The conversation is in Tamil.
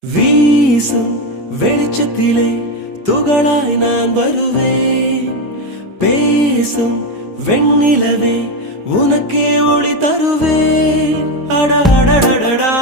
வீசும் வெளிச்சத்திலே துகளாய் நான் வருவேன். பேசும் வெண்ணிலவே உனக்கே ஒளி தருவேன். அட அடடடடா